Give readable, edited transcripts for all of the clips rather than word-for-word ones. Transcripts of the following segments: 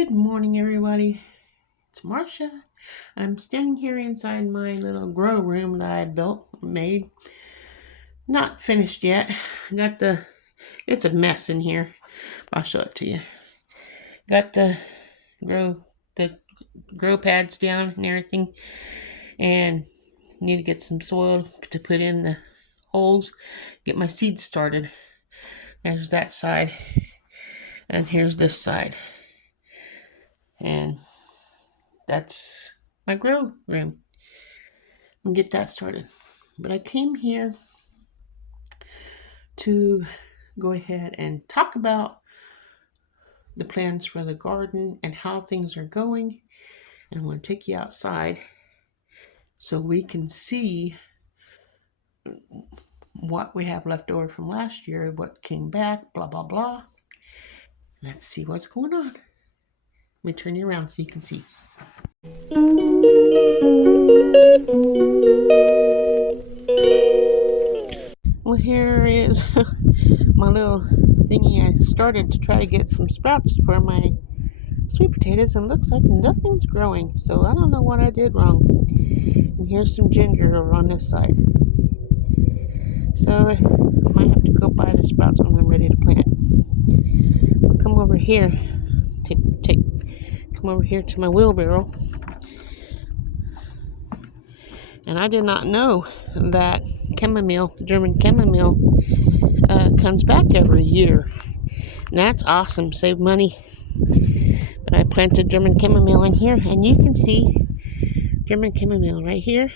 Good morning, everybody. It's Marcia. I'm standing here inside my little grow room that I made. Not finished yet. It's a mess in here. I'll show it to you. Got grow the grow pads down and everything, and need to get some soil to put in the holes, get my seeds started. There's that side, and here's this side. And that's my grow room. And get that started. But I came here to go ahead and talk about the plans for the garden and how things are going. And I'm going to take you outside so we can see what we have left over from last year, what came back, blah, blah, blah. Let's see what's going on. Let me turn you around so you can see. Well, here is my little thingy I started to try to get some sprouts for my sweet potatoes, and looks like nothing's growing, so I don't know what I did wrong. And here's some ginger over on this side, so I might have to go buy the sprouts when I'm ready to plant. I'll come over here, come over here to my wheelbarrow, and I did not know that German chamomile comes back every year, and that's awesome. Save money. But I planted German chamomile in here, and you can see German chamomile right here.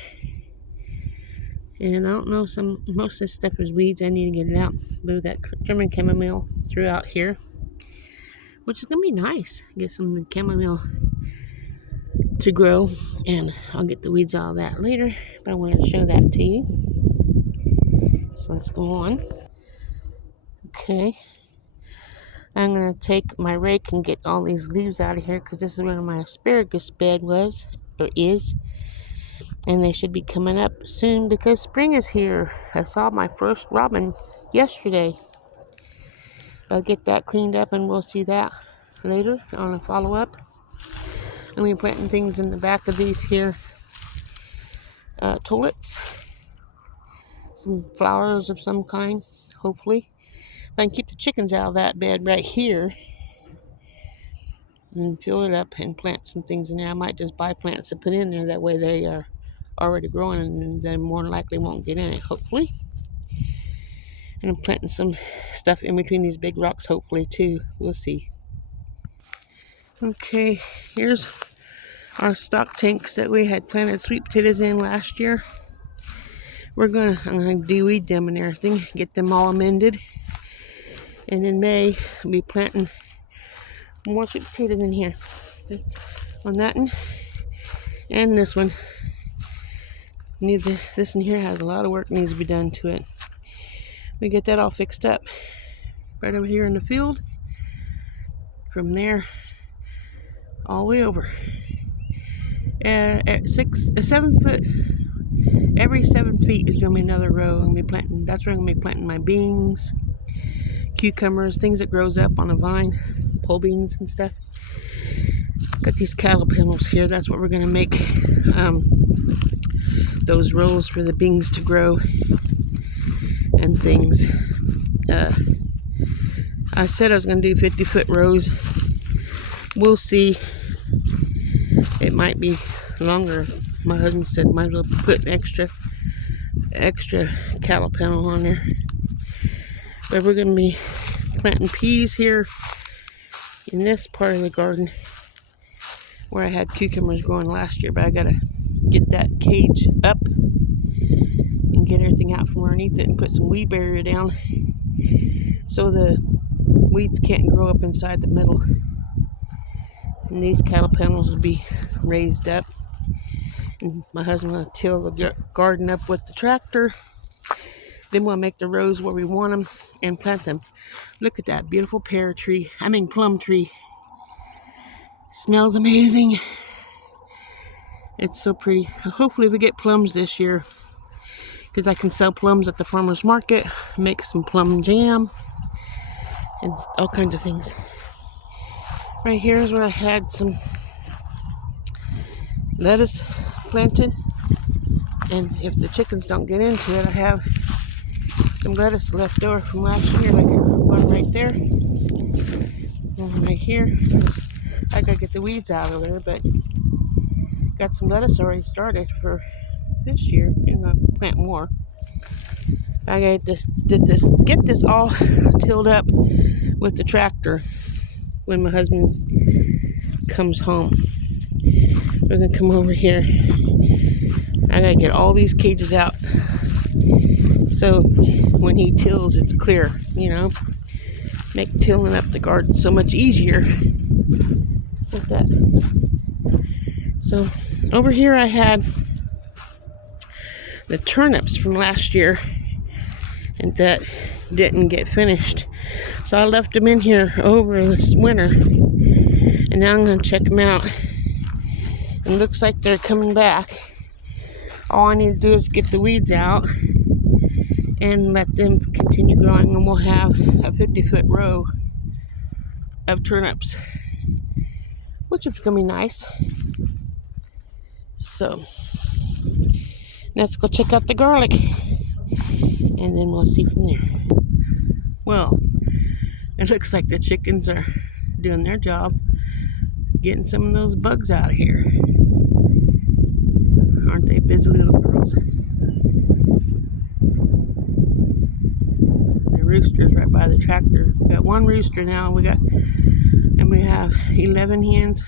And I don't know, most of this stuff is weeds. I need to get it out. Move that German chamomile throughout here, which is gonna be nice. Get some chamomile to grow, and I'll get the weeds out of that later. But I want to show that to you. So let's go on. Okay. I'm going to take my rake and get all these leaves out of here, because this is where my asparagus bed was, or is. And they should be coming up soon because spring is here. I saw my first robin yesterday. I'll get that cleaned up, and we'll see that later on a follow-up. And we're planting things in the back of these here tulips. Some flowers of some kind, hopefully. If I can keep the chickens out of that bed right here and fill it up and plant some things in there. I might just buy plants to put in there. That way they are already growing, and they more than likely won't get in it, hopefully. And I'm planting some stuff in between these big rocks, hopefully, too. We'll see. Okay, here's our stock tanks that we had planted sweet potatoes in last year. I'm gonna de-weed them and everything, get them all amended. And in May, I'll be planting more sweet potatoes in here. On that one, and this one. This in here has a lot of work needs to be done to it. We get that all fixed up. Right over here in the field. From there, all the way over. At 7 foot, every 7 feet is gonna be another row. I'm gonna be planting. That's where I'm gonna be planting my beans, cucumbers, things that grows up on a vine, pole beans and stuff. Got these cattle panels here. That's what we're gonna make those rows for the beans to grow and things. I said I was gonna do 50-foot rows. We'll see. It might be longer. My husband said might as well put extra cattle panel on there. But we're gonna be planting peas here in this part of the garden where I had cucumbers growing last year, but I gotta get that cage up and get everything out from underneath it and put some weed barrier down so the weeds can't grow up inside the middle. And these cattle panels will be raised up, and my husband will till the garden up with the tractor. Then we'll make the rows where we want them and plant them. Look at that beautiful plum tree. Smells amazing. It's so pretty. Hopefully we get plums this year, because I can sell plums at the farmer's market, make some plum jam, and all kinds of things. Right here is where I had some lettuce planted. And if the chickens don't get into it, I have some lettuce left over from last year, like one right there, one right here. I gotta get the weeds out of there, but got some lettuce already started for this year, and I'll plant more. I gotta get this all tilled up with the tractor when my husband comes home. We're gonna come over here. I gotta get all these cages out so when he tills, it's clear, Make tilling up the garden so much easier with that. So over here I had the turnips from last year, and that didn't get finished. So I left them in here over this winter, and now I'm gonna check them out. It looks like they're coming back. All I need to do is get the weeds out and let them continue growing, and we'll have a 50-foot row of turnips, which is gonna be nice. So let's go check out the garlic, and then we'll see from there. Well, it looks like the chickens are doing their job, getting some of those bugs out of here. Aren't they busy little girls? The rooster's right by the tractor. We got one rooster now. We have 11 hens,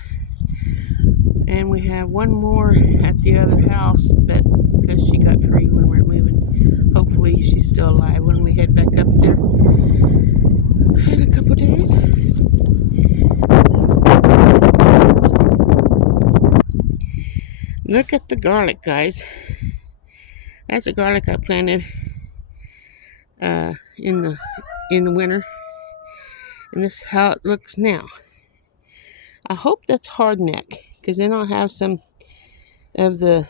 and we have one more at the other house, but because she got free when we're moving. Hopefully she's still alive when we head back up there in a couple days. Look at the garlic, guys. That's the garlic I planted in the winter, and this is how it looks now. I hope that's hardneck, because then I'll have some of the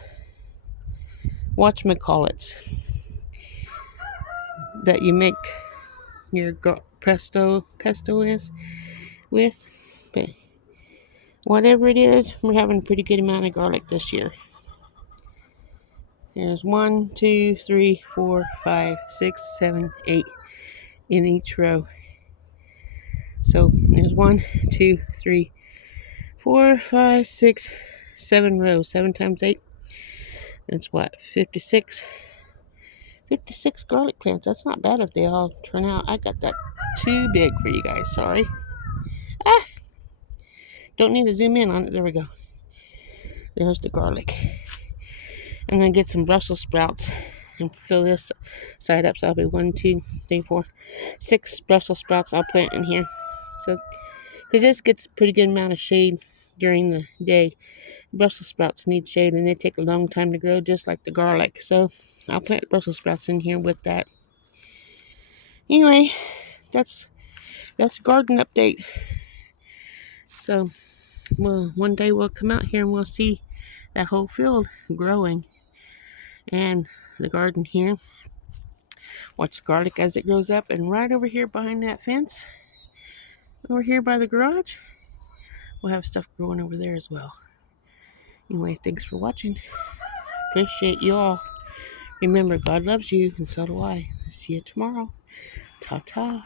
whatchamacallits that you make your pesto is with. But whatever it is, we're having a pretty good amount of garlic this year. There's 1, 2, 3, 4, 5, 6, 7, 8 in each row. So there's 1, 2, 3, 4, 5, 6, 7 rows. 7 times 8. That's what? 56. 56 garlic plants. That's not bad if they all turn out. I got that too big for you guys. Sorry. Don't need to zoom in on it. There we go. There's the garlic. I'm going to get some Brussels sprouts and fill this side up. So I'll be 1, 2, 3, 4, 6 Brussels sprouts I'll plant in here. So, because this gets a pretty good amount of shade during the day. Brussels sprouts need shade, and they take a long time to grow, just like the garlic. So I'll plant Brussels sprouts in here with that. Anyway, that's garden update. So one day we'll come out here and we'll see that whole field growing, and the garden here. Watch the garlic as it grows up, and right over here behind that fence, over here by the garage, we'll have stuff growing over there as well. Anyway, thanks for watching. Appreciate you all. Remember, God loves you, and so do I. See you tomorrow. Ta-ta.